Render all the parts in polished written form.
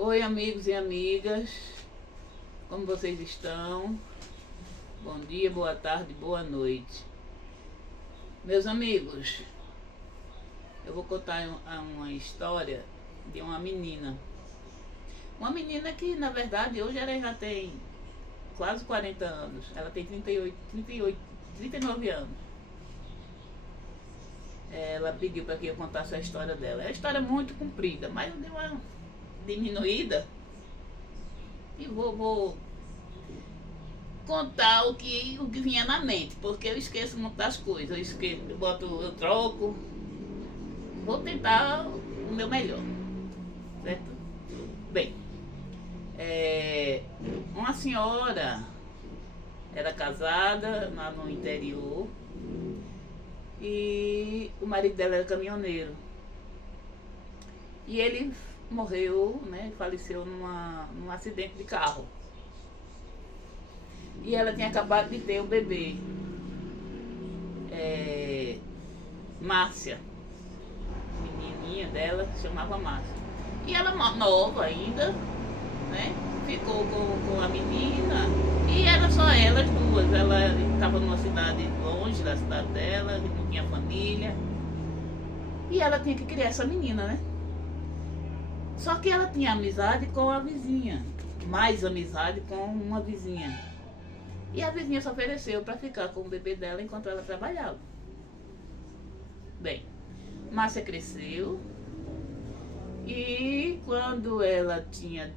Oi, amigos e amigas, como vocês estão? Bom dia, boa tarde, boa noite. Meus amigos, eu vou contar uma história de uma menina. Uma menina que, na verdade, hoje ela já tem quase 40 anos. Ela tem 39 anos. Ela pediu para que eu contasse a história dela. É uma história muito comprida, mas eu dei uma diminuída e vou contar o que vinha na mente, porque eu esqueço muitas coisas, eu troco, vou tentar o meu melhor, certo? Bem, uma senhora era casada lá no interior e o marido dela era caminhoneiro. E ele morreu, né, faleceu num acidente de carro. E ela tinha acabado de ter o bebê, Márcia, menininha dela, que se chamava Márcia. E ela nova ainda, né? Ficou com a menina e era só elas duas. Ela estava numa cidade longe da cidade dela, não tinha família. E ela tinha que criar essa menina, né? Só que ela tinha amizade com a vizinha, mais amizade com uma vizinha. E a vizinha se ofereceu para ficar com o bebê dela enquanto ela trabalhava. Bem, Márcia cresceu e quando ela tinha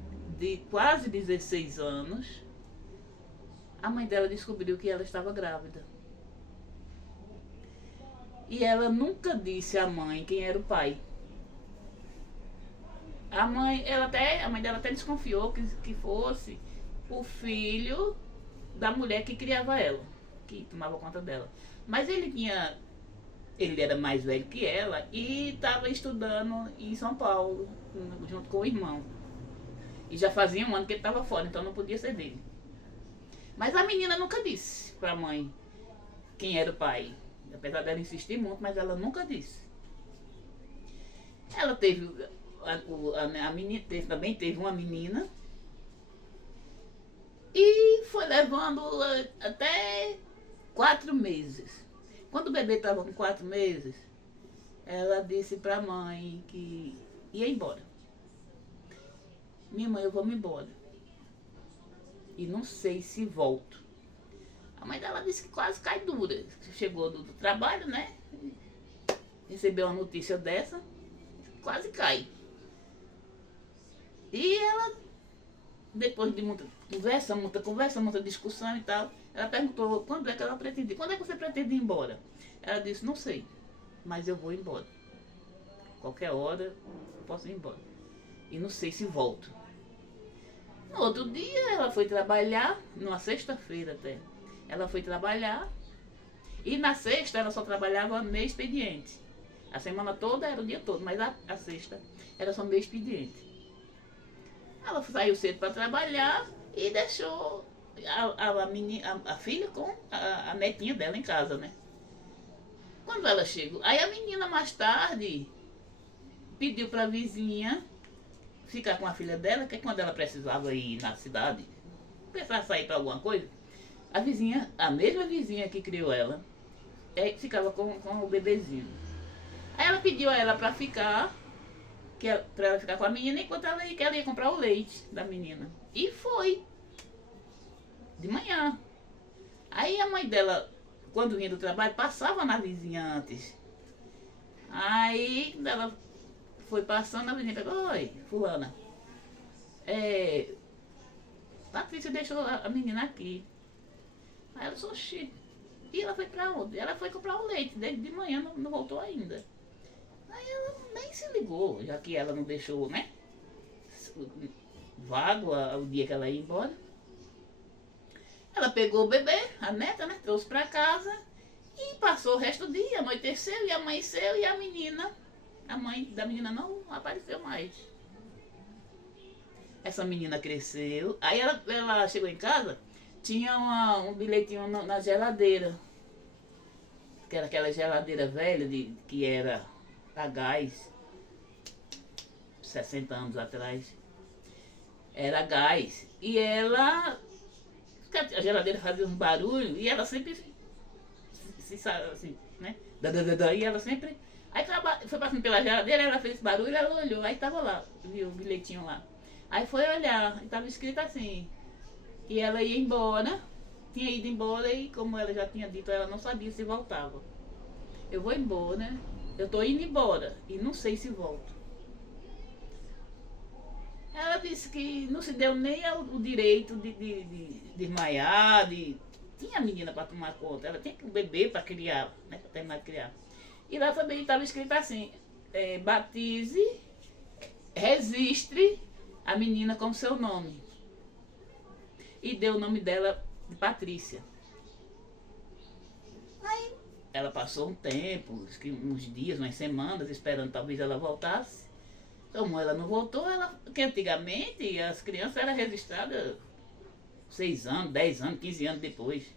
quase 16 anos, a mãe dela descobriu que ela estava grávida. E ela nunca disse à mãe quem era o pai. A mãe dela até desconfiou que fosse o filho da mulher que criava ela, que tomava conta dela. Mas ele era mais velho que ela e estava estudando em São Paulo, junto com o irmão. E já fazia um ano que ele estava fora, então não podia ser dele. Mas a menina nunca disse para a mãe quem era o pai. Apesar dela insistir muito, mas ela nunca disse. Ela teve. A menina também teve uma menina. E foi levando até 4 meses. Quando o bebê estava com 4 meses, ela disse para a mãe que ia embora. Minha mãe, eu vou me embora. E não sei se volto. A mãe dela disse que quase cai dura. Chegou do trabalho, né? Recebeu uma notícia dessa, quase cai. E ela, depois de muita conversa, muita discussão e tal, ela perguntou quando é que ela pretendia. Quando é que você pretende ir embora? Ela disse, não sei, mas eu vou embora. Qualquer hora eu posso ir embora. E não sei se volto. No outro dia ela foi trabalhar, numa sexta-feira até. Ela foi trabalhar e na sexta ela só trabalhava meio expediente. A semana toda era o dia todo, mas a sexta era só meio expediente. Ela saiu cedo para trabalhar e deixou a filha com a netinha dela em casa, né? Quando ela chegou, aí a menina mais tarde pediu para a vizinha ficar com a filha dela, que quando ela precisava ir na cidade, precisava sair para alguma coisa, a vizinha, a mesma vizinha que criou ela, ficava com o bebezinho. Aí ela pediu a ela para ficar, para ela ficar com a menina enquanto ela ia comprar o leite da menina. E foi. De manhã. Aí a mãe dela, quando vinha do trabalho, passava na vizinha antes. Aí ela foi passando, a vizinha pegou, oi, fulana. Patrícia deixou a menina aqui. Aí ela disse, oxi. E ela foi pra onde? Ela foi comprar o leite, desde de manhã não voltou ainda. Aí ela nem se ligou, já que ela não deixou, né? Vago o dia que ela ia embora. Ela pegou o bebê, a neta, né? Trouxe pra casa e passou o resto do dia, anoiteceu e amanheceu e a mãe da menina não apareceu mais. Essa menina cresceu, aí ela chegou em casa, tinha um bilhetinho na geladeira, que era aquela geladeira velha que era a gás, 60 anos atrás. era gás. E ela, a geladeira fazia um barulho e ela sempre assim, né? E ela sempre. Aí foi passando pela geladeira, ela fez esse barulho, ela olhou, aí tava lá, viu o bilhetinho lá. Aí foi olhar, e tava escrito assim, que ela ia embora, tinha ido embora e como ela já tinha dito, ela não sabia se voltava. Eu vou embora, né? Eu tô indo embora e não sei se volto. Ela disse que não se deu nem o direito de desmaiar, tinha a menina para tomar conta, ela tinha que beber para criar, né? Para terminar de criar. E lá também estava escrito assim, batize, registre a menina com seu nome. E deu o nome dela de Patrícia. Aí ela passou um tempo, uns dias, umas semanas, esperando talvez ela voltasse. Como ela não voltou, porque antigamente as crianças eram registradas 6 anos, 10 anos, 15 anos depois.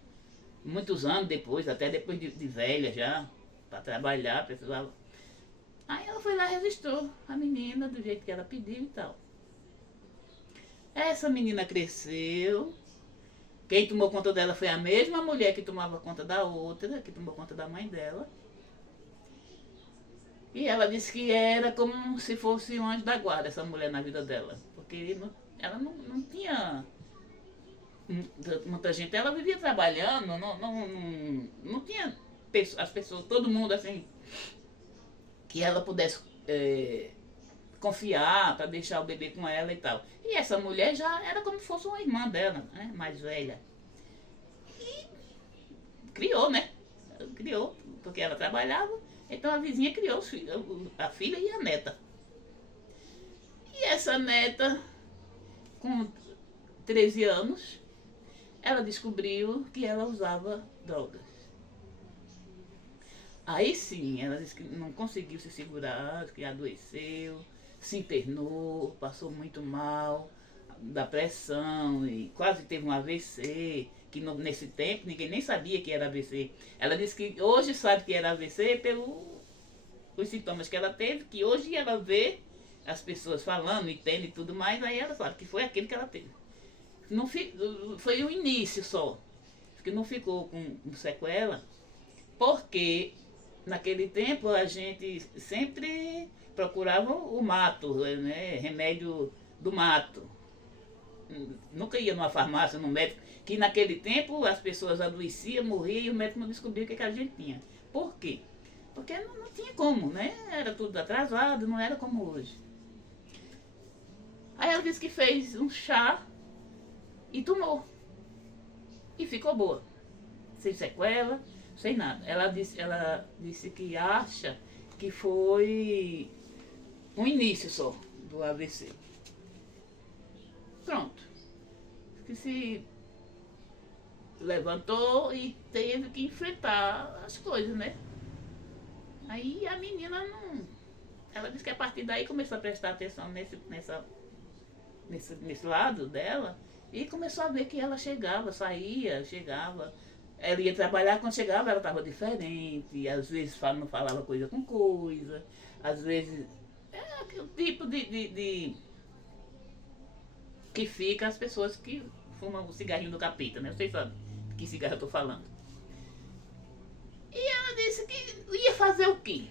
Muitos anos depois, até depois de velha já, para trabalhar, precisava. Aí ela foi lá e registrou a menina do jeito que ela pediu e tal. Essa menina cresceu. Quem tomou conta dela foi a mesma mulher que tomava conta da outra, que tomou conta da mãe dela. E ela disse que era como se fosse um anjo da guarda, essa mulher na vida dela. Porque ela não tinha muita gente. Ela vivia trabalhando, não tinha as pessoas, todo mundo assim, que ela pudesse confiar para deixar o bebê com ela e tal. E essa mulher já era como se fosse uma irmã dela, né, mais velha. E criou, né? Criou, porque ela trabalhava, então a vizinha criou a filha e a neta. E essa neta, com 13 anos, ela descobriu que ela usava drogas. Aí sim, ela disse que não conseguiu se segurar, que adoeceu, se internou, passou muito mal da pressão e quase teve um AVC, que nesse tempo ninguém nem sabia que era AVC. Ela disse que hoje sabe que era AVC pelos sintomas que ela teve, que hoje ela vê as pessoas falando, entende e tudo mais, aí ela sabe que foi aquele que ela teve. Não, foi o início só, que não ficou com sequela, porque naquele tempo a gente sempre procurava o mato, né? Remédio do mato. Nunca ia numa farmácia, num médico, que naquele tempo as pessoas adoeciam, morriam e o médico não descobria o que a gente tinha. Por quê? Porque não tinha como, né? Era tudo atrasado, não era como hoje. Aí ela disse que fez um chá e tomou. E ficou boa. Sem sequela, sem nada. Ela disse que acha que foi um início só do AVC. Pronto. Que se levantou e teve que enfrentar as coisas, né? Aí a menina não. Ela disse que a partir daí começou a prestar atenção nesse lado dela e começou a ver que ela chegava. Ela ia trabalhar, quando chegava ela estava diferente, às vezes não falava coisa com coisa, às vezes é aquele tipo de que fica as pessoas que fumam o cigarrinho do capeta, né? Vocês sabem de que cigarro eu tô falando. E ela disse que ia fazer o quê?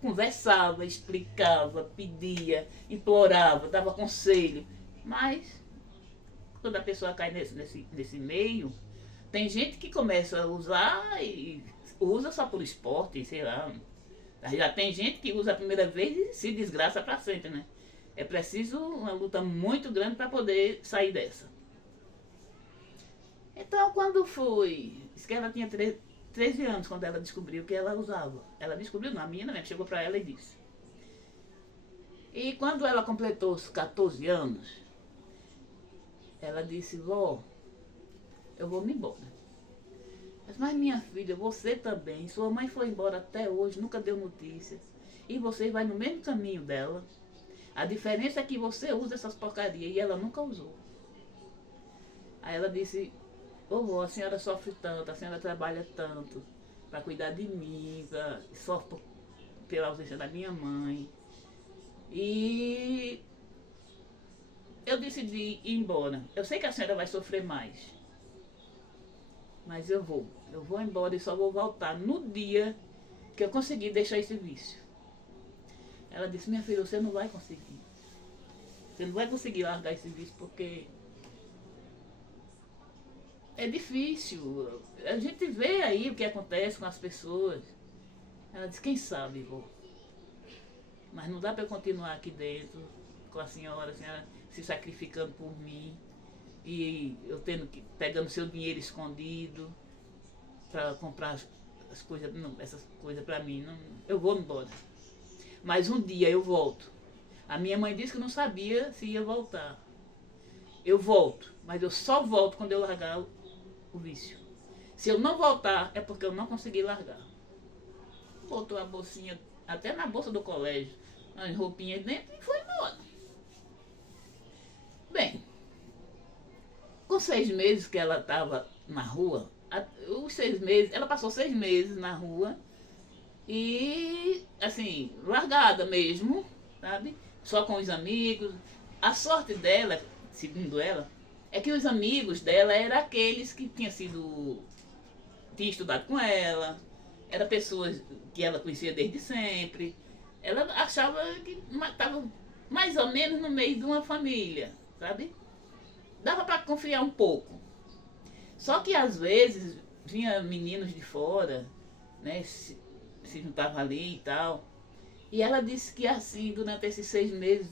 Conversava, explicava, pedia, implorava, dava conselho. Mas quando a pessoa cai nesse meio, tem gente que começa a usar e usa só por esporte, sei lá. Já tem gente que usa a primeira vez e se desgraça para sempre, né? É preciso uma luta muito grande para poder sair dessa. Então, quando foi... Diz que ela tinha 13 anos quando ela descobriu que ela usava. Ela descobriu, não, a menina mesmo chegou para ela e disse. E quando ela completou os 14 anos, ela disse, vó, eu vou me embora. Mas minha filha, você também, sua mãe foi embora até hoje, nunca deu notícias. E você vai no mesmo caminho dela. A diferença é que você usa essas porcarias e ela nunca usou. Aí ela disse, vovó, a senhora sofre tanto, a senhora trabalha tanto para cuidar de mim, sofre pela ausência da minha mãe. E eu decidi ir embora. Eu sei que a senhora vai sofrer mais, mas eu vou. Eu vou embora e só vou voltar no dia que eu conseguir deixar esse vício. Ela disse, minha filha, você não vai conseguir. Você não vai conseguir largar esse vício porque é difícil. A gente vê aí o que acontece com as pessoas. Ela disse, quem sabe, vô. Mas não dá para eu continuar aqui dentro com a senhora se sacrificando por mim. E eu pegando seu dinheiro escondido para comprar as coisas, não, essas coisas para mim. Não, eu vou embora. Mas um dia eu volto. A minha mãe disse que não sabia se ia voltar. Eu volto, mas eu só volto quando eu largar o vício. Se eu não voltar, é porque eu não consegui largar. Botou a bolsinha, até na bolsa do colégio, as roupinhas dentro e foi embora. Bem, com 6 meses que ela estava na rua, os 6 meses, ela passou 6 meses na rua e, assim, largada mesmo, sabe? Só com os amigos. A sorte dela, segundo ela, é que os amigos dela eram aqueles que tinham estudado com ela, eram pessoas que ela conhecia desde sempre. Ela achava que estava mais ou menos no meio de uma família, sabe? Dava para confiar um pouco. Só que às vezes vinha meninos de fora, né, se juntavam ali e tal. E ela disse que assim, durante esses 6 meses,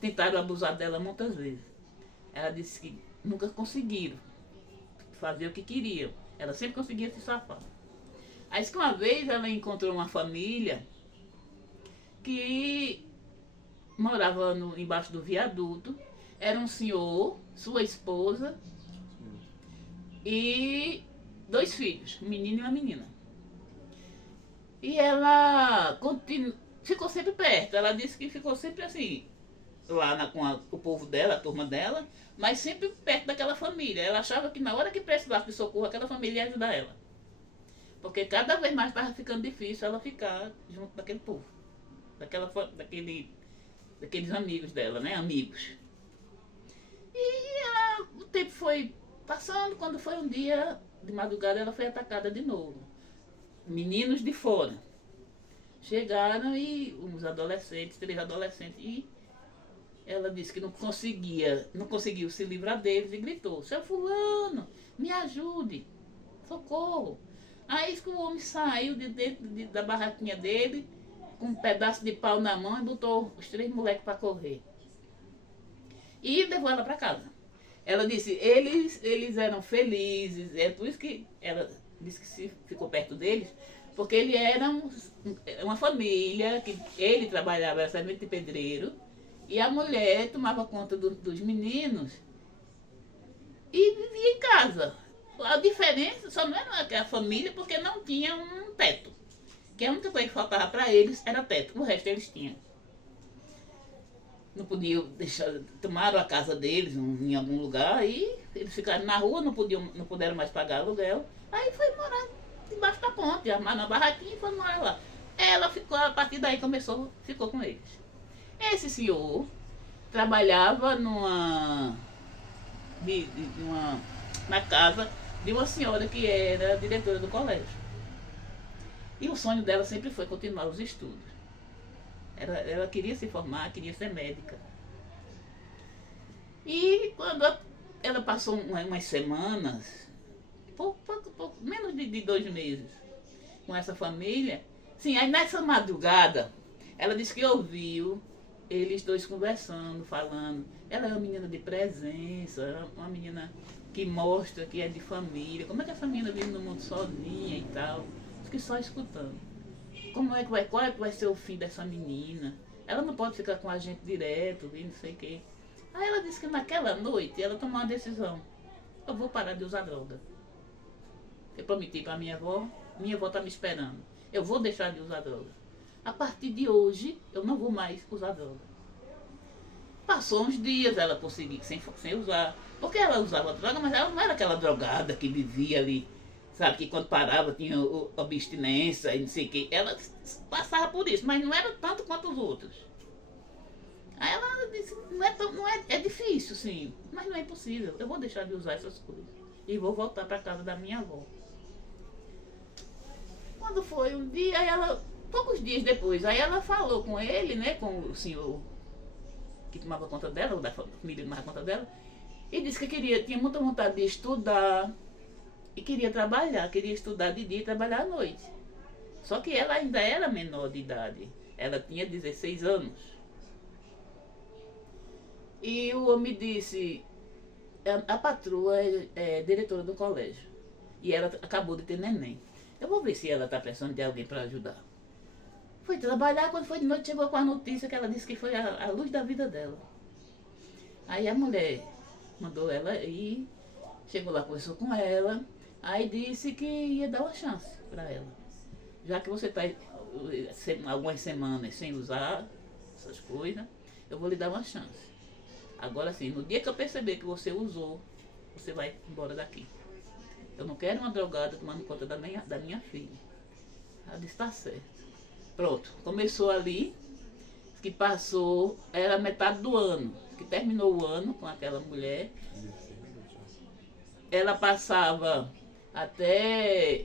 tentaram abusar dela muitas vezes. Ela disse que nunca conseguiram fazer o que queriam. Ela sempre conseguia se safar. Aí que uma vez ela encontrou uma família que morava embaixo do viaduto. Era um senhor, sua esposa e 2 filhos, um menino e uma menina. E ela ficou sempre perto. Ela disse que ficou sempre assim, lá com o povo dela, a turma dela, mas sempre perto daquela família. Ela achava que na hora que precisasse de socorro, aquela família ia ajudar ela. Porque cada vez mais estava ficando difícil ela ficar junto daquele povo. Daqueles amigos dela, né? Amigos. E o tempo foi passando, quando foi um dia, de madrugada, ela foi atacada de novo. Meninos de fora chegaram e uns adolescentes, 3 adolescentes, e ela disse que não conseguiu se livrar deles e gritou, seu fulano, me ajude, socorro. Aí que o homem saiu de dentro da barraquinha dele, com um pedaço de pau na mão e botou os 3 moleques para correr. E levou ela para casa. Ela disse, eles eram felizes, é por isso que ela disse que ficou perto deles, porque ele era uma família, que ele trabalhava, era servente de pedreiro, e a mulher tomava conta dos meninos e vivia em casa. A diferença só não era a família, porque não tinha um teto. Que a única coisa que faltava para eles era teto, o resto eles tinham. Não podiam deixar, tomaram a casa deles em algum lugar e eles ficaram na rua, não puderam mais pagar aluguel. Aí foi morar debaixo da ponte, armaram uma barraquinha e foi morar lá. Ela ficou, a partir daí ficou com eles. Esse senhor trabalhava na casa de uma senhora que era diretora do colégio. E o sonho dela sempre foi continuar os estudos. Ela queria se formar, queria ser médica. E quando ela passou umas semanas, menos de 2 meses, com essa família, sim, aí nessa madrugada, ela disse que ouviu eles 2 conversando, falando. Ela é uma menina de presença, uma menina que mostra que é de família. Como é que essa menina vive no mundo sozinha e tal? Fiquei só escutando. Qual é que vai ser o fim dessa menina? Ela não pode ficar com a gente direto, e não sei o quê. Aí ela disse que naquela noite ela tomou uma decisão. Eu vou parar de usar droga. Eu prometi para minha avó está me esperando. Eu vou deixar de usar droga. A partir de hoje, eu não vou mais usar droga. Passou uns dias ela conseguiu, sem usar. Porque ela usava droga, mas ela não era aquela drogada que vivia ali. Sabe, que quando parava tinha abstinência e não sei o quê. Ela passava por isso, mas não era tanto quanto os outros. Aí ela disse, é difícil, sim, mas não é impossível. Eu vou deixar de usar essas coisas. E vou voltar para casa da minha avó. Quando foi um dia, poucos dias depois, aí ela falou com ele, né, com o senhor que tomava conta dela, ou da família que tomava conta dela, e disse que tinha muita vontade de estudar e queria trabalhar, queria estudar de dia e trabalhar à noite. Só que ela ainda era menor de idade, ela tinha 16 anos. E o homem disse, a patroa é diretora do colégio, e ela acabou de ter neném. Eu vou ver se ela está precisando de alguém para ajudar. Foi trabalhar, quando foi de noite chegou com a notícia que ela disse que foi a luz da vida dela. Aí a mulher mandou ela ir, chegou lá, conversou com ela, aí disse que ia dar uma chance para ela. Já que você está algumas semanas sem usar essas coisas, eu vou lhe dar uma chance. Agora sim, no dia que eu perceber que você usou, você vai embora daqui. Eu não quero uma drogada tomando conta da minha filha. Ela disse, tá certo. Pronto, começou ali, que passou, era metade do ano, que terminou o ano com aquela mulher. Ela passava até,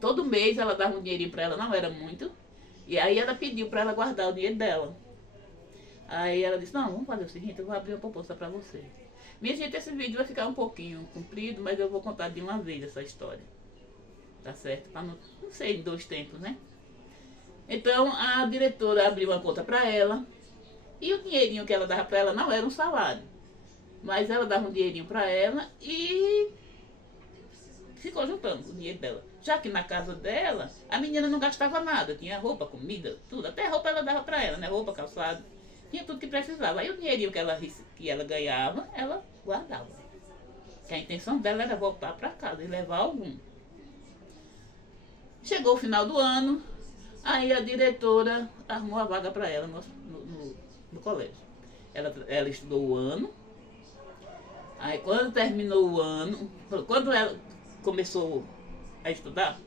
todo mês ela dava um dinheirinho para ela, não era muito, e aí ela pediu para ela guardar o dinheiro dela. Aí ela disse, não, vamos fazer o seguinte, eu vou abrir uma proposta para você. Minha gente, esse vídeo vai ficar um pouquinho comprido, mas eu vou contar de uma vez essa história. Tá certo? Para não ser em 2 tempos, né? Então a diretora abriu uma conta para ela e o dinheirinho que ela dava para ela não era um salário, mas ela dava um dinheirinho para ela e ficou juntando o dinheiro dela. Já que na casa dela a menina não gastava nada, tinha roupa, comida, tudo, até roupa ela dava para ela, né? Roupa, calçado, tinha tudo que precisava. Aí o dinheirinho que ela ganhava, ela guardava. Que a intenção dela era voltar para casa e levar algum. Chegou o final do ano, aí a diretora arrumou a vaga para ela no colégio. Ela estudou o ano. Aí quando terminou o ano, quando ela começou a estudar,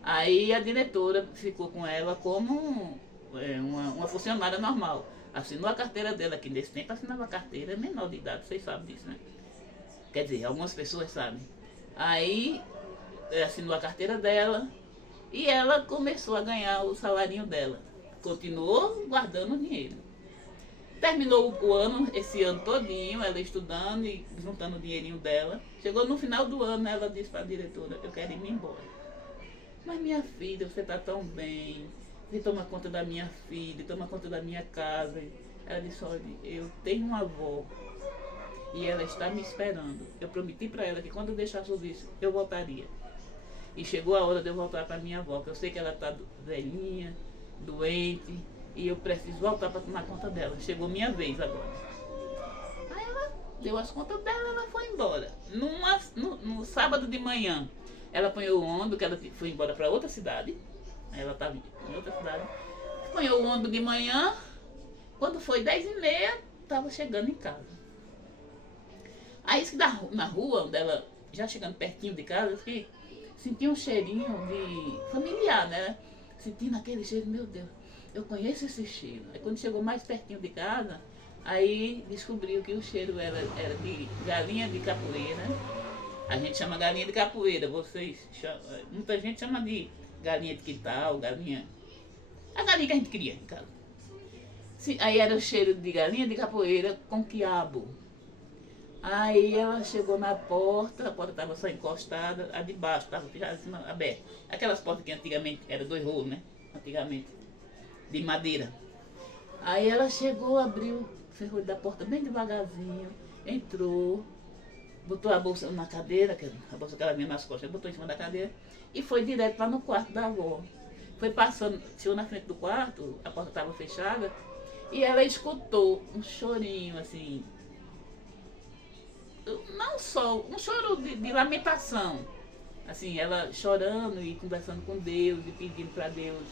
aí a diretora ficou com ela como uma funcionária normal. Assinou a carteira dela, que nesse tempo assinava a carteira menor de idade, vocês sabem disso, né? Quer dizer, algumas pessoas sabem. Aí assinou a carteira dela. E ela começou a ganhar o salarinho dela. Continuou guardando o dinheiro. Terminou o ano, esse ano todinho, ela estudando e juntando o dinheirinho dela. Chegou no final do ano, ela disse para a diretora, eu quero ir me embora. Mas minha filha, você está tão bem. Você toma conta da minha filha, toma conta da minha casa. Ela disse, olha, eu tenho uma avó e ela está me esperando. Eu prometi para ela que quando eu deixasse o vício, eu voltaria. E chegou a hora de eu voltar para minha avó, que eu sei que ela está velhinha, doente, e eu preciso voltar para tomar conta dela. Chegou minha vez agora. Aí ela deu as contas dela, ela foi embora. No sábado de manhã, ela apanhou o ônibus, que ela foi embora para outra cidade. Ela estava em outra cidade. Apanhou o ônibus de manhã, quando foi 10h30, estava chegando em casa. Aí na rua, onde ela, já chegando pertinho de casa, eu fiquei... Senti um cheirinho de familiar, né? Sentindo aquele cheiro, meu Deus, eu conheço esse cheiro. Aí quando chegou mais pertinho de casa, aí descobriu que o cheiro era de galinha de capoeira. A gente chama galinha de capoeira, vocês chamam, muita gente chama de galinha de quintal, galinha. A galinha que a gente cria em casa. Aí era o cheiro de galinha de capoeira com quiabo. Aí ela chegou na porta, a porta estava só encostada, a de baixo estava aberta. Aquelas portas que antigamente eram 2 rolos, né? Antigamente, de madeira. Aí ela chegou, abriu o ferrolho da porta bem devagarzinho, entrou, botou a bolsa na cadeira, a bolsa que ela vinha nas costas, botou em cima da cadeira e foi direto lá no quarto da avó. Foi passando, chegou na frente do quarto, a porta estava fechada, e ela escutou um chorinho assim. Não só, um choro de lamentação. Assim, ela chorando e conversando com Deus e pedindo para Deus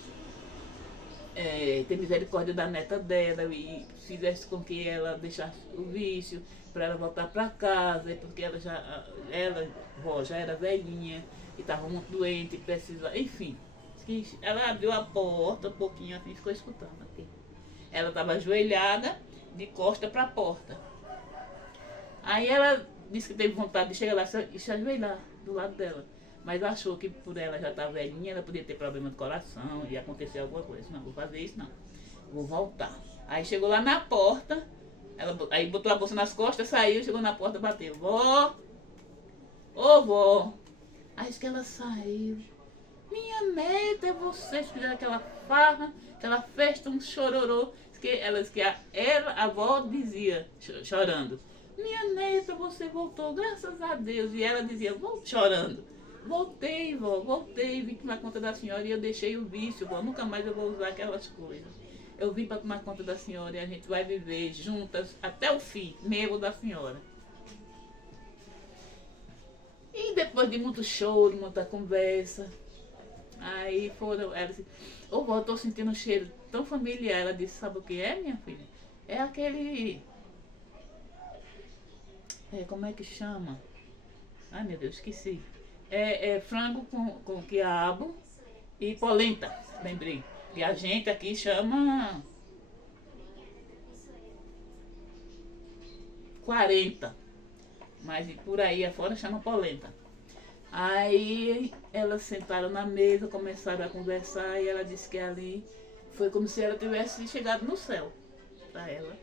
ter misericórdia da neta dela e fizesse com que ela deixasse o vício, para ela voltar para casa, porque ela vó, já era velhinha e estava muito doente, precisava, enfim. Ela abriu a porta um pouquinho assim, ficou escutando aqui. Ela estava ajoelhada, de costa para a porta. Aí ela disse que teve vontade de chegar lá e se ajoelhar do lado dela. Mas achou que por ela já estar velhinha, ela podia ter problema de coração, ia acontecer alguma coisa. Não, vou fazer isso não. Vou voltar. Aí chegou lá na porta, aí botou a bolsa nas costas, saiu, chegou na porta, bateu. Vó! Ô vó! Aí disse que ela saiu. Minha neta, vocês fizeram aquela farra, aquela festa, um chororô. Ela disse que a avó dizia, chorando, minha neta, você voltou, graças a Deus. E ela dizia, chorando, voltei, vó, voltei, vim tomar conta da senhora e eu deixei o vício, vó, nunca mais eu vou usar aquelas coisas. Eu vim para tomar conta da senhora e a gente vai viver juntas até o fim, meu da senhora. E depois de muito choro, muita conversa, aí foram, ela disse, ô vó, eu tô sentindo um cheiro tão familiar. Ela disse, sabe o que é, minha filha? É aquele... como é que chama? Ai meu Deus, esqueci. É frango com quiabo e polenta, lembrei. E a gente aqui chama 40, mas por aí afora chama polenta. Aí elas sentaram na mesa, começaram a conversar e ela disse que ali foi como se ela tivesse chegado no céu para ela.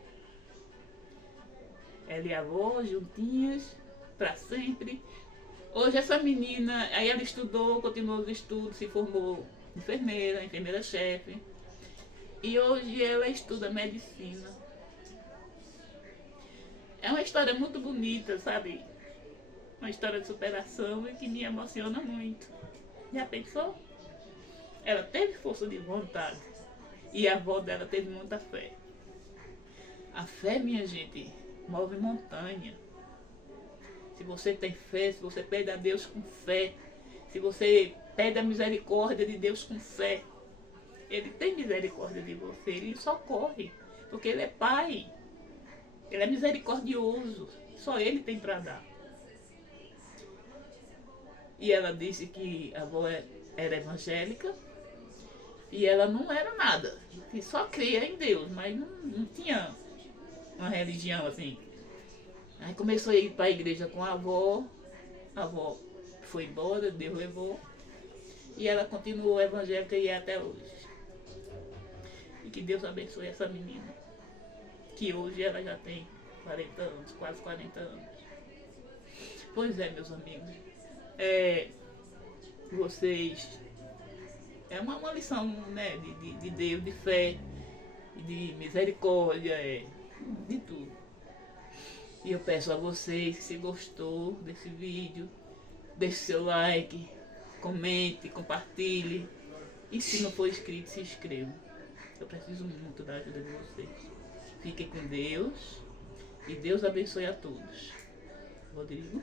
Ela e a avó juntinhas, para sempre. Hoje essa menina, aí ela estudou, continuou os estudos, se formou enfermeira-chefe. E hoje ela estuda medicina. É uma história muito bonita, sabe? Uma história de superação e que me emociona muito. Já pensou? Ela teve força de vontade. E a avó dela teve muita fé. A fé, minha gente, move montanha. Se você tem fé, se você pede a Deus com fé, se você pede a misericórdia de Deus com fé, Ele tem misericórdia de você, Ele socorre, porque Ele é Pai. Ele é misericordioso, só Ele tem para dar. E ela disse que a avó era evangélica e ela não era nada, que só cria em Deus, mas não tinha uma religião assim. Aí começou a ir para a igreja com a avó foi embora, Deus levou, e ela continuou evangélica e é até hoje. E que Deus abençoe essa menina, que hoje ela já tem 40 anos, quase 40 anos. Pois é, meus amigos, vocês, é uma lição, né, de Deus, de fé, de misericórdia, de tudo. E eu peço a vocês, se gostou desse vídeo, deixe seu like, comente, compartilhe. E se não for inscrito, se inscreva. Eu preciso muito da ajuda de vocês. Fiquem com Deus e Deus abençoe a todos. Rodrigo.